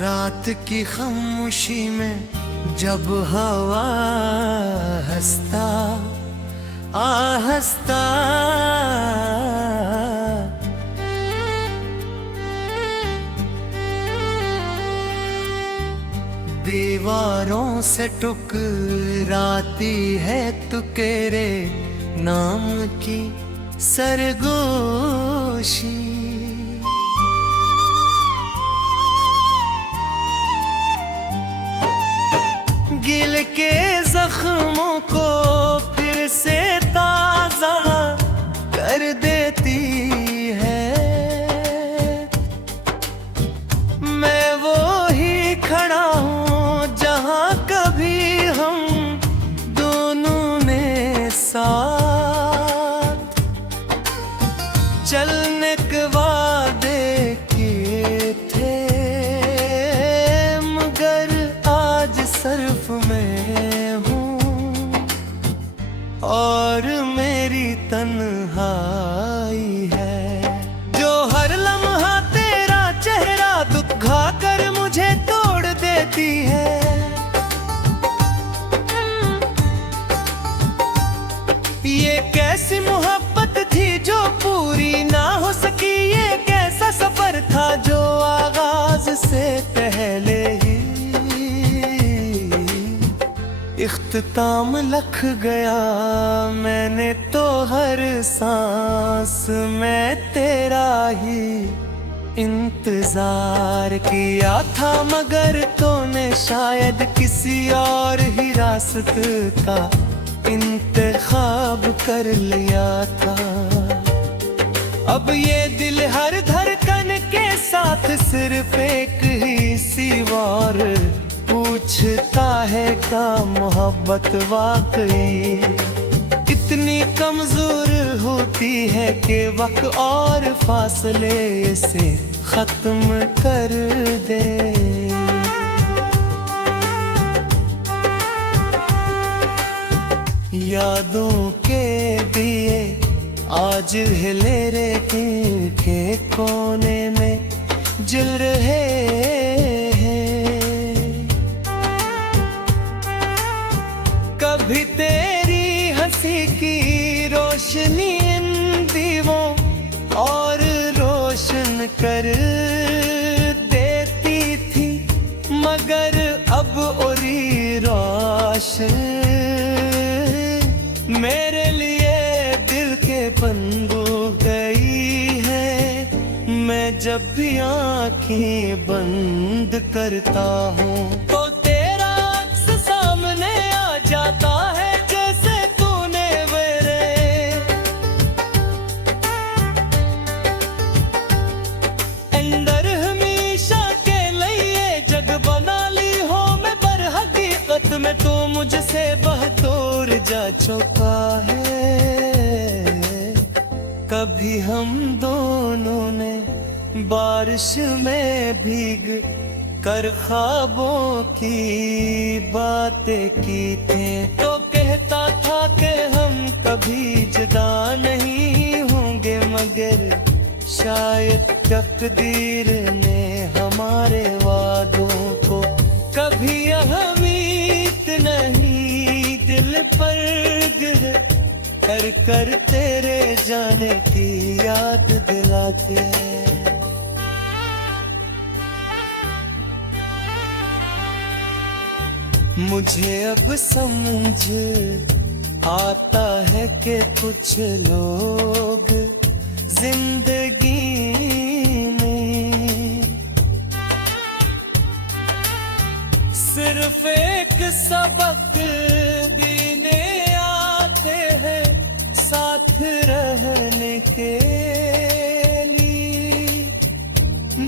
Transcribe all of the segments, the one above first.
रात की खामोशी में जब हवा हंसता आहस्ता दीवारों से टुकराती है तू तेरे नाम की सरगोशी। गिल के जख्मों को फिर से ताजा कर देती है। मैं वो ही खड़ा हूँ जहाँ कभी हम दोनों ने साथ चलने के वादे किए थे, मगर आज सिर्फ मैं हूँ और मेरी तन्हाई है। जो हर लम्हा तेरा चेहरा दुखा कर मुझे तोड़ देती है। ये कैसी मोहब्बत थी जो पूरी ना हो सकी, ये कैसा सफर था जो आगाज से पहले ही इख्तिताम लख गया। मैंने तो हर सांस में तेरा ही इंतजार किया था, मगर तूने शायद किसी और ही रास्ते का इंतखाब कर लिया था। अब ये दिल हर धड़कन के साथ सिर्फ एक ही सीवार पूछता है क्या मोहब्बत वाकई इतनी कमजोर होती है कि वक्त और फासले से खत्म कर दे। यादों के दिए आज हिलेरे के कोने में जल रहे हैं। कभी तेरी हंसी की रोशनी इन दीवों और रोशन कर देती थी, मगर अब उरी रोशन मेरे लिए दिल के पन्नू गई है। मैं जब भी आँखें बंद करता हूँ तो तेरा अक्स सामने आ जाता है, जैसे तूने मेरे अंदर हमेशा के लिए जग बना ली हो। मैं पर हकीकत में तो मुझसे दूर जा चुका है। कभी हम दोनों ने बारिश में भीग कर ख्वाबों की बातें की थी, तो कहता था कि हम कभी जुदा नहीं होंगे, मगर शायद तकदीर ने हमारे वादों को कभी अहमियत नहीं दिल पर गिर कर तेरे जाने की याद दिलाते हैं। मुझे अब समझ आता है कि कुछ लोग जिंदगी में सिर्फ एक सबक देने आते हैं, साथ रहने के लिए।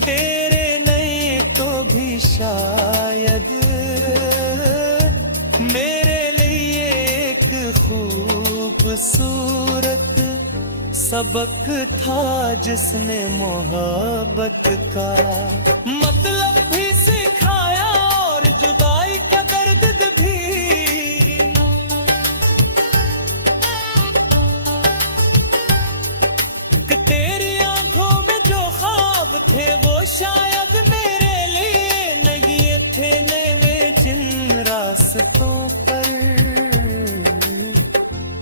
तेरे नहीं तो भी शायद मेरे लिए एक खूबसूरत सबक था, जिसने मोहब्बत का मतलब भी सिखाया और जुदाई का दर्द भी। तेरी आंखों में जो ख्वाब थे वो शायद मेरे लिए रास्तों पर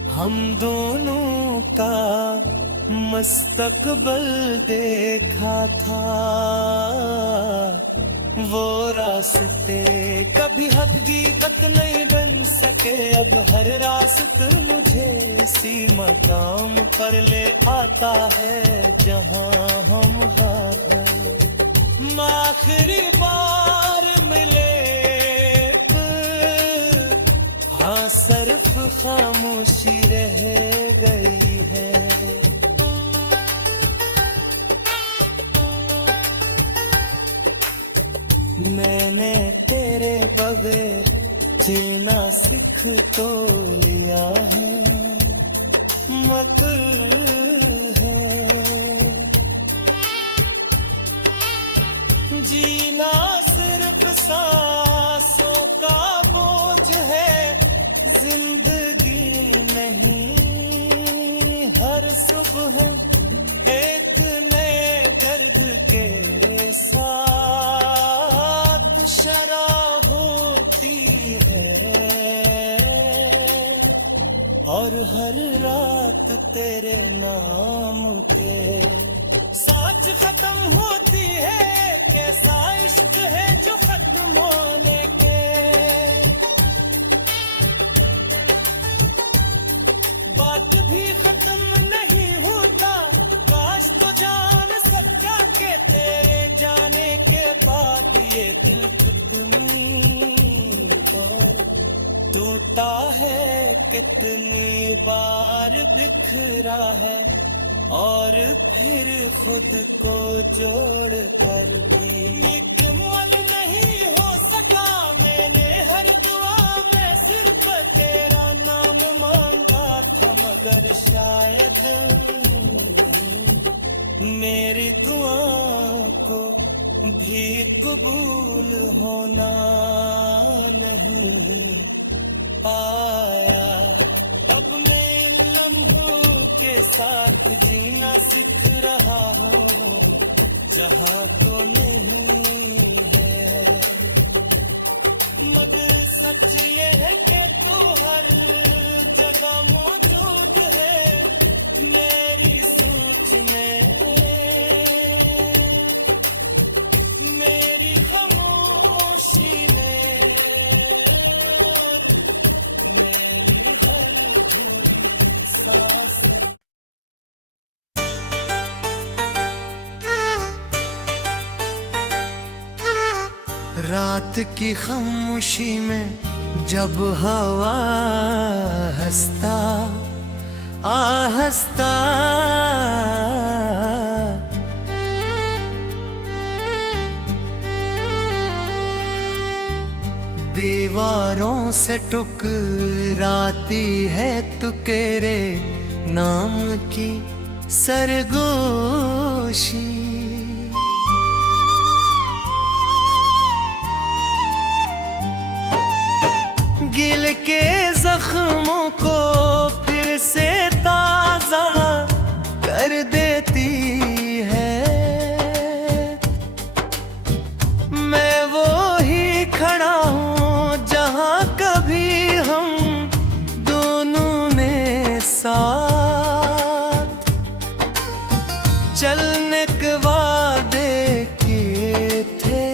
हम दोनों का मस्तकबल देखा था। वो रास्ते कभी हकीकत नहीं बन सके, अब हर रास्ता मुझे इसी मकाम पर ले आता है जहां हम हाथ आखिरी बार मिले। हाँ सिर्फ खामोशी रह गई है। मैंने तेरे बगैर जीना सीख तो लिया है, मत है जीना सिर्फ सांसों का बोझ है, जिंदगी नहीं। हर सुबह एक नए दर्द के साथ शराब होती है, और हर रात तेरे नाम के साथ खत्म होती है। कैसा इश्क है जो खत्म होने के बात भी खत्म नहीं होता। काश तो जान सकता के तेरे जाने के बाद ये दिल कितनी बार टूटा है, कितनी बार बिखरा है, और फिर खुद को जोड़ कर भी मुकम्मल नहीं हो सका। मैंने हर दुआ में सिर्फ तेरा नाम मांगा था, मगर शायद मेरी दुआ को भी कबूल होना नहीं पाया। अब मैं इन लम्हों के साथ जीना सीख रहा हूँ जहाँ तो नहीं है, मगर सच ये है कि तू हर जगह मौजूद है मेरी सोच में, मेरी खामोशी में, और मेरी हर धुन सांस में। रात की खामोशी में जब हवा हंसता आहस्ता दीवारों से टकराती है तू तेरे नाम की सरगोशी। गिल के जख्मों को फिर से ताजा कर देती है। मैं वो ही खड़ा हूँ जहाँ कभी हम दोनों ने साथ चलने के वादे किए थे,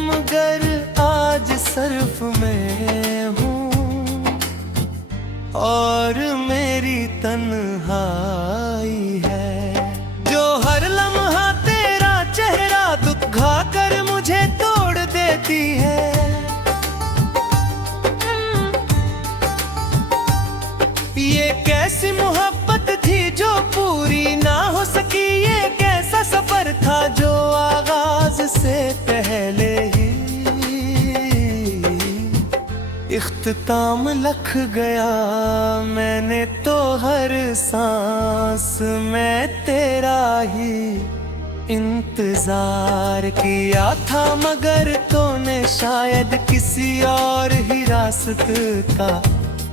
मगर आज सिर्फ मैं हूँ और मेरी तन्हाई है। जो हर लम्हा तेरा चेहरा दुखा कर मुझे तोड़ देती है। ये कैसी मोहब्बत थी जो पूरी ना हो सकी, ये कैसा सफर था जो आगाज से पहले ही इख्तिताम लख गया। मैंने तो हर सांस में तेरा ही इंतजार किया था, मगर तूने शायद किसी और ही रास्ते का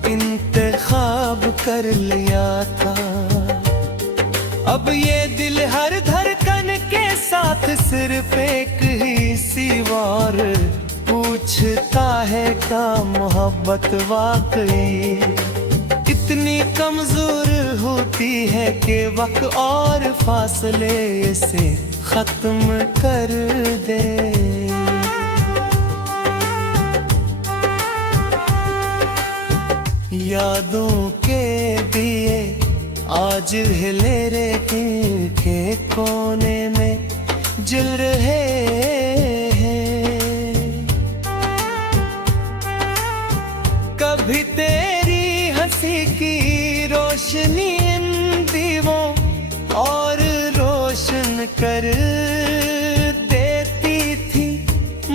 इंतखाब कर लिया था। अब ये दिल हर धड़कन के साथ सिर्फ एक ही सी बार पूछता सकता है क्या मोहब्बत वाकई इतनी कमजोर होती है कि वक्त और फासले इसे खत्म कर दे। यादों के दिए आज हिलेरे के कोने में जल रहे हैं। कभी तेरी हंसी की रोशनी इन दीवों और रोशन कर देती थी,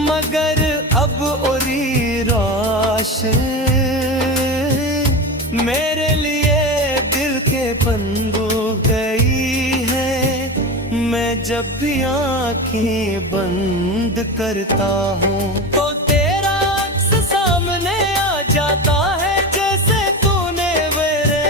मगर अब उरी रोशन मेरे लिए दिल के पन्नू गई है। मैं जब भी आँखें बंद करता हूँ तो तेरा अक्स सामने आ जाता है, जैसे तूने मेरे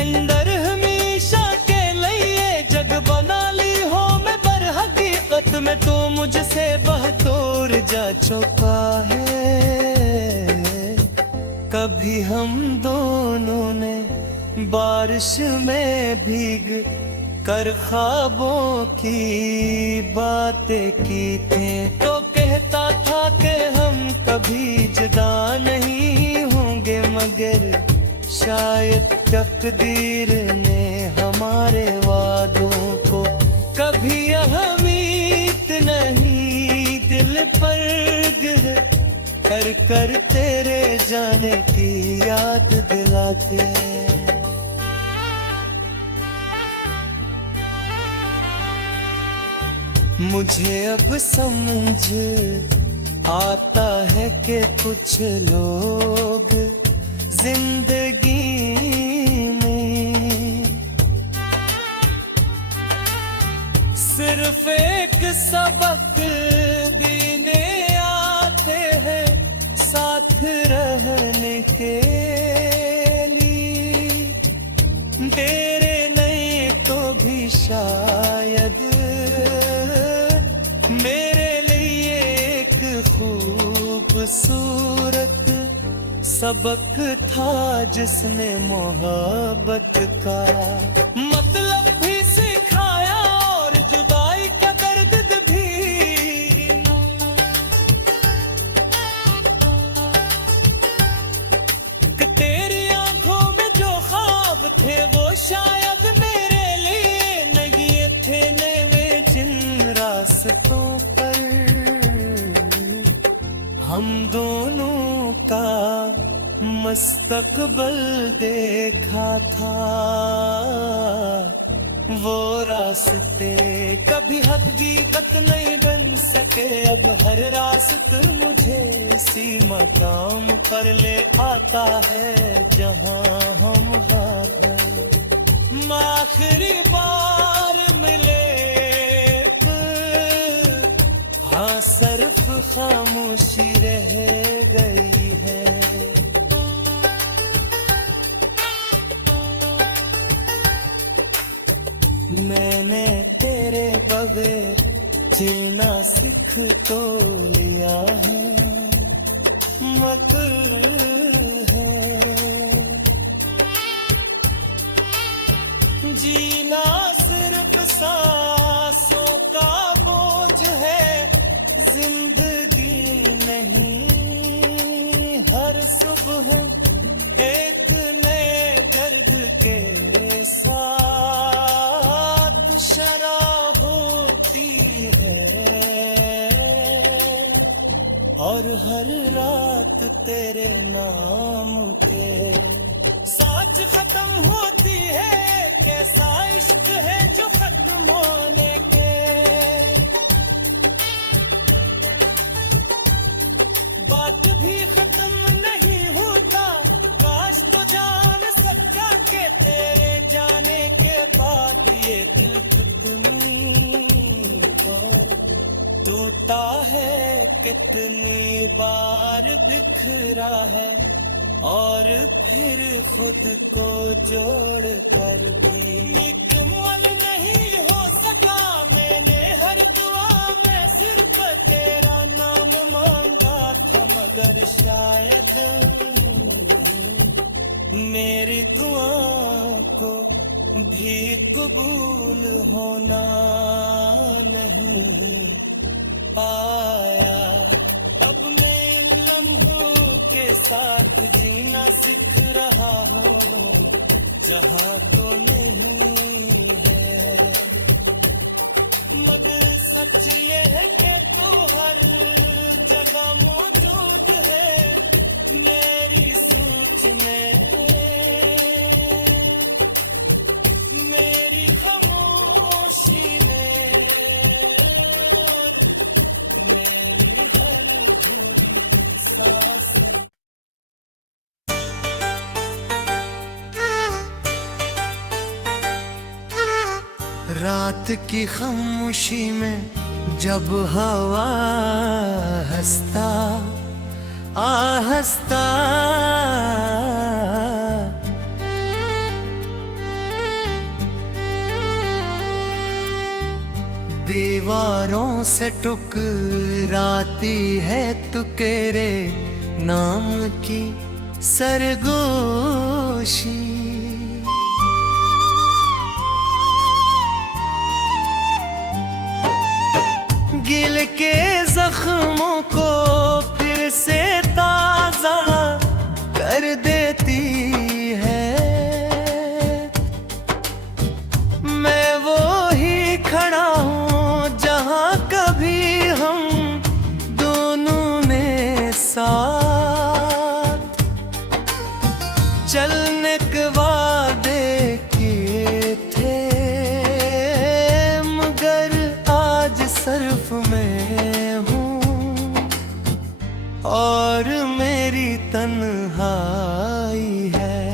अंदर हमेशा के लिए जग बना ली हो। मैं पर हकीकत में तो मुझसे बहतूर जा चुका है। कभी हम दोनों ने बारिश में भीग कर ख्वाबों की बातें की थी, तो कहता था कि हम कभी जुदा नहीं होंगे, मगर शायद तकदीर ने हमारे वादों को कभी अहमियत नहीं दिल पर गिर कर कर तेरे जाने की याद दिलाते। मुझे अब समझ आता है कि कुछ लोग जिंदगी में सिर्फ एक सबक देने आते हैं, साथ रहने के लिए। तेरे नहीं तो भी शायद मेरे लिए एक खूबसूरत सबक था, जिसने मोहब्बत का मतलब भी सिखाया और जुदाई का दर्द भी। कि तेरी आंखों में जो ख्वाब थे वो शायद मेरे लिए नहीं थे, नए जिन रास्तों पर हम दोनों का मुस्तकबल देखा था, वो रास्ते कभी हकीकत नहीं बन सके। अब हर रास्ता मुझे इसी मकाम पर ले आता है जहां हम आखिरी बार मिले। हाँ, सिर्फ खामोशी रह गई है। मैंने तेरे बगैर जीना सीख तो लिया है, मत है जीना सिर्फ सांसों का बोझ है, जिंदगी नहीं। हर सुबह एक नए दर्द के साथ शराब होती है, और हर रात तेरे नाम के साथ खत्म होती है। कैसा इश्क है जो खत्म होने के बात भी खत्म नहीं होता। काश तो जान सकता कि तेरे जाने के बाद ये दिल कितनी बार टूटा है, कितनी बार बिखरा है, और फिर खुद को जोड़ कर भी मुकम्मल नहीं हो सका। मैंने हर पर शायद मेरी दुआ को भी कबूल होना नहीं आया। अब मैं इन लम्हों के साथ जीना सीख रहा हूँ जहाँ तो नहीं है, मगर सच ये है कि तू हर जगह मौजूद है मेरी सोच में, मेरी खामोशी में और मेरी हर थोड़ी सांस में। रात की खामोशी में जब हवा हंसता आहस्ता दीवारों से टकराती है तू तेरे नाम की सरगोशी। गिल के जख्मों को फिर से ताजा कर देती है, मैं वो ही खड़ा हूँ जहाँ कभी हम दोनों ने साथ चलने के वादे किए थे, मगर आज सिर्फ मैं हूँ और मेरी तन्हाई है।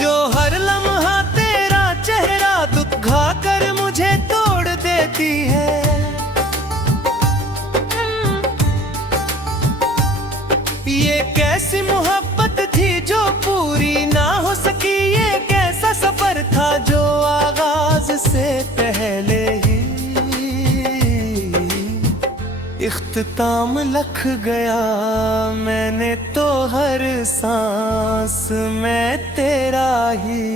जो हर लम्हा तेरा चेहरा दुखा कर मुझे तोड़ देती है, ये कैसी मोहब्बत थी जो पूरी ना हो सकी, ये कैसा सफर था जो आगाज से पहले ही इख्तिताम लख गया। मैंने तो हर सांस में तेरा ही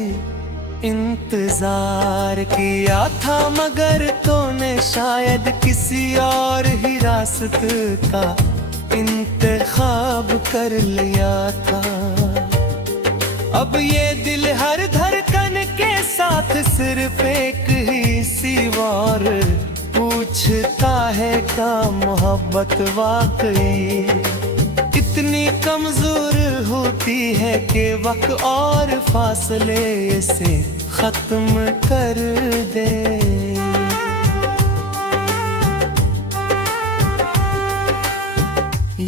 इंतजार किया था, मगर तूने शायद किसी और ही रास्ते का इंतखाब कर लिया था। अब ये दिल हर धड़कन के साथ सिर्फ एक ही सवाल पूछता है, क्या मोहब्बत वाकई इतनी कमजोर होती है कि वक्त और फासले से खत्म कर दे।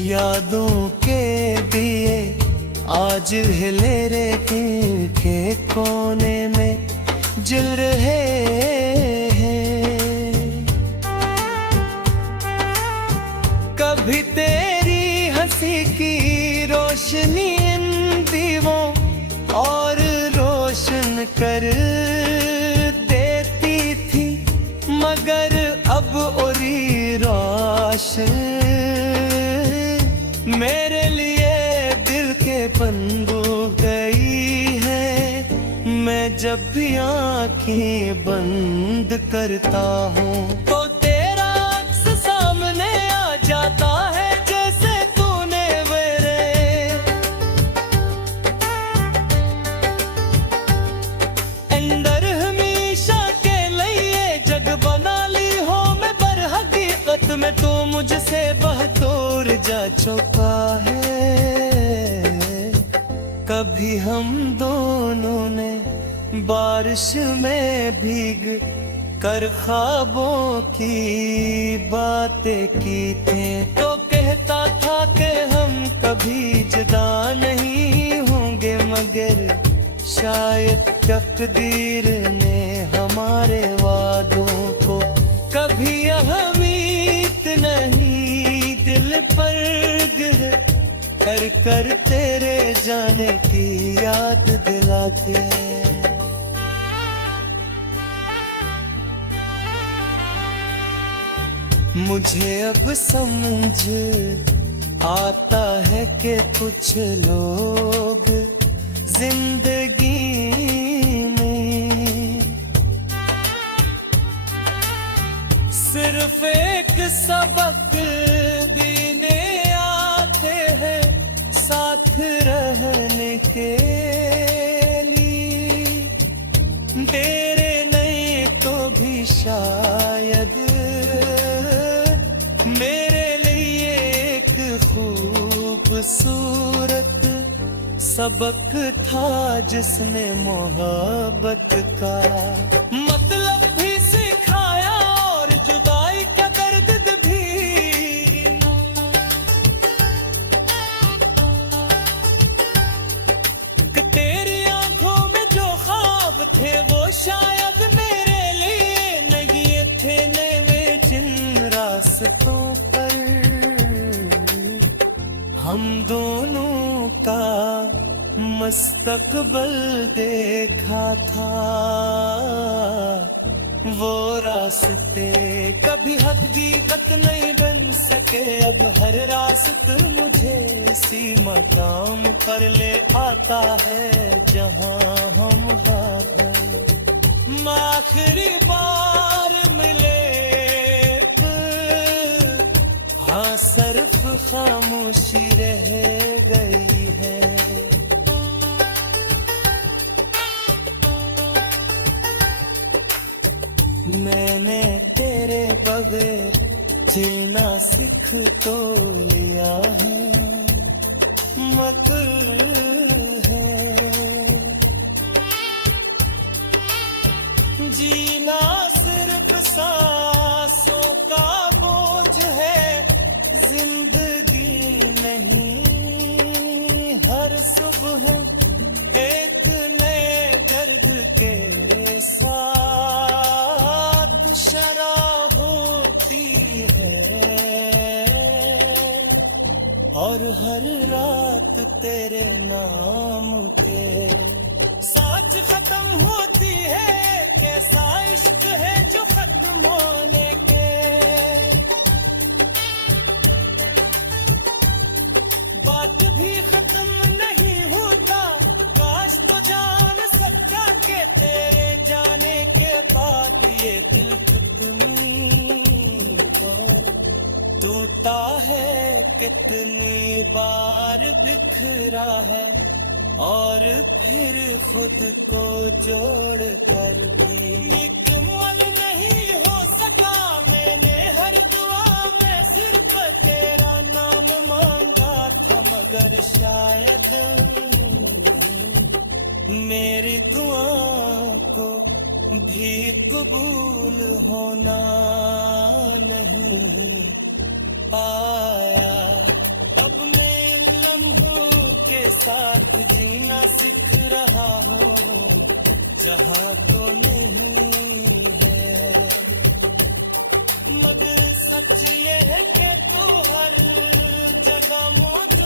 यादों के दिए आज हिलेरे के कोने में जल रहे हैं, कभी तेरी हंसी की रोशनी इन दीवों और रोशन कर देती थी, मगर अब उरी रोशन मेरे लिए दिल के बंदो गई है। मैं जब भी आँखें बंद करता हूँ तो तेरा अक्स सामने आ जाता है, जैसे तूने मेरे अंदर हमेशा के लिए जग बना ली हो। मैं पर हकीकत में तो मुझसे बहुत जा चुका है। कभी हम दोनों ने बारिश में भीग कर ख्वाबों की बातें की थी, तो कहता था कि हम कभी जुदा नहीं होंगे, मगर शायद तकदीर ने हमारे वादों को कभी अहमियत नहीं दिल पर कर तेरे जाने की याद दिलाते हैं। मुझे अब समझ आता है कि कुछ लोग जिंदगी में सिर्फ एक सबक देने आते हैं, साथ रहने के लिए। तेरे नहीं तो भी शायद मेरे लिए एक खूबसूरत सबक था, जिसने मोहब्बत का मतलब भी सिखाया और जुदाई का दर्द भी। कि तेरी आंखों में जो ख्वाब थे वो शायद मेरे लिए नहीं थे, नए जिन रास्तों पर हम दोनों का मस्तकबल देखा था। वो रास्ते कभी हकीकत नहीं बन सके, अब हर रास्ता मुझे इसी मकाम पर ले आता है जहां हम हैं। आखिरी बार मिले, हाँ सिर्फ खामोशी रह गई है। मैंने तेरे बगैर जीना सीख तो लिया है, मत है जीना सिर्फ सांसों का बोझ है, जिंदगी नहीं। हर सुबह एक नए दर्द के साथ शराब होती है, और हर रात तेरे नाम के साथ खत्म होती है। कैसा इश्क है जो खत्म होने के बात भी खत्म नहीं होता। काश तो जान सकता कि तेरे जाने के बाद ये दिल कितनी बार टूटा है, कितनी बार बिखरा है, और फिर खुद को जोड़ कर भी मुकम्मल नहीं हो सका। मैंने हर दुआ में सिर्फ तेरा नाम मांगा था, मगर शायद मेरी दुआ को भी कबूल होना नहीं आया। अब मैं इन लम्हों के साथ जीना सीख रहा हूँ, जहाँ तो नहीं है। मगर सच ये है कि तू हर जगह मौत